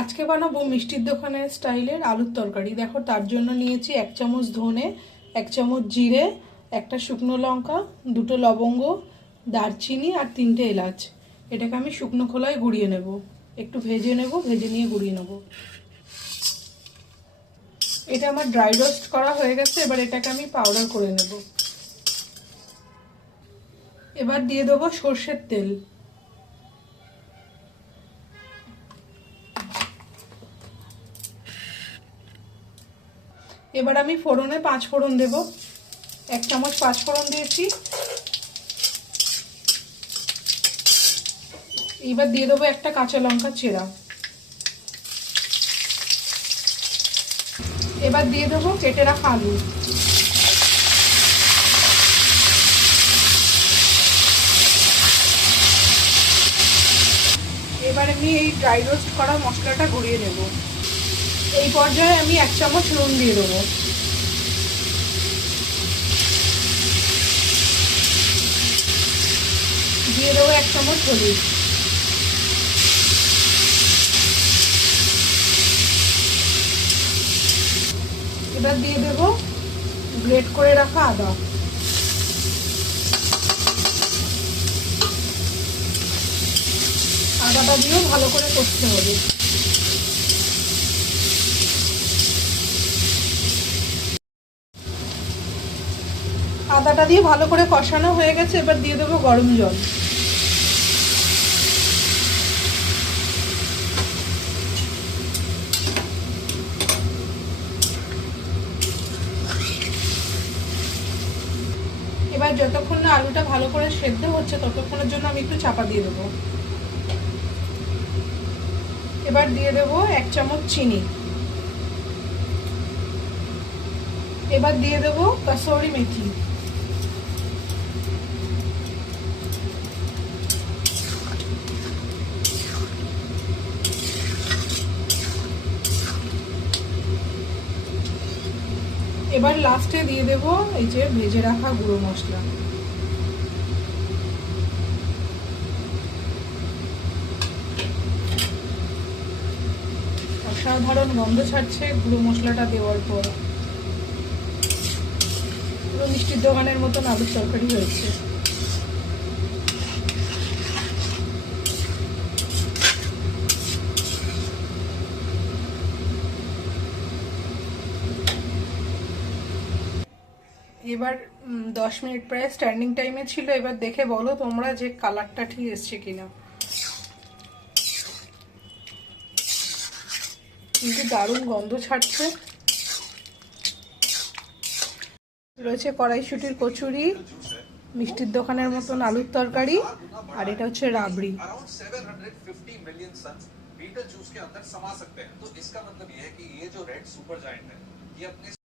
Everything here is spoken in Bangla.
আজকে বানাবো মিষ্টির দোকানের স্টাইলের আলুর তরকারি। দেখো, তার জন্য নিয়েছি 1 চামচ ধনে, 1 চামচ জিরে, একটা শুকনো লঙ্কা, 2টো লবঙ্গ, দারচিনি আর 3টে এলাচ। এটাকে আমি শুকনো খোলায় গুঁড়িয়ে নেব। একটু ভেজে নেব, ভেজে নিয়ে গুঁড়িয়ে নেব। এটা আমার ড্রাই রোস্ট করা হয়ে গেছে। এবার এটাকে আমি পাউডার করে নেব। এবার দিয়ে দেবো সর্ষের তেল। এবার আমি ফোড়নে 5 ফোড়ন দেব। 1 চামচ 5 ফোড়ন দিয়েছি। এবার দিয়ে দেবো একটা কাঁচা লঙ্কা চেরা। এবার দিয়ে দেবো কেটে রাখা আলু। এবার আমি এই ড্রাই রোস্ট করা মশলাটা গুঁড়িয়ে নেব। এই পর্যায়ে আমি 1 চামচ নুন দিয়ে দেবো। দিয়ে দেবো 1 চামচ হলুদ। এবার দিয়ে দেবো গ্রেট করে রাখা আদা। আদাটা দিয়েও ভালো করে কষতে হবে। আদাটা দিয়ে ভালো করে কষানো হয়ে গেছে। এবার দিয়ে দেবো গরম জল। এবার যতক্ষণ না আলুটা ভালো করে সেদ্ধ হচ্ছে ততক্ষণের জন্য আমি একটু চাপা দিয়ে দেবো। এবার দিয়ে দেবো 1 চামচ চিনি। এবার দিয়ে দেবো কসুরি মেথি। এবার লাস্টে দিয়ে দেবো এই যে ভেজে রাখা গুঁড়ো মশলা। অসাধারণ গন্ধ ছাড়ছে গুঁড়ো মশলাটা দেওয়ার পর। পুরো মিষ্টির দোকানের মতন আলুর তরকারি হয়েছে। এবার 10 মিনিট প্রায় স্ট্যান্ডিং টাইমে ছিল। এবার দেখে বলো তোমরা যে কালারটা ঠিক এসছে কিনা। কিন্তু দারুণ গন্ধ ছাড়ছে। রয়েছে কড়াইশুঁটির কচুরি, মিষ্টির দোকানের মতন আলুর তরকারি, আর এটা হচ্ছে রাবড়ি। बीटल जूस के अंदर समा सकते हैं। तो इसका मतलब ये है कि ये जो रेड सुपर जायंट है ये अपने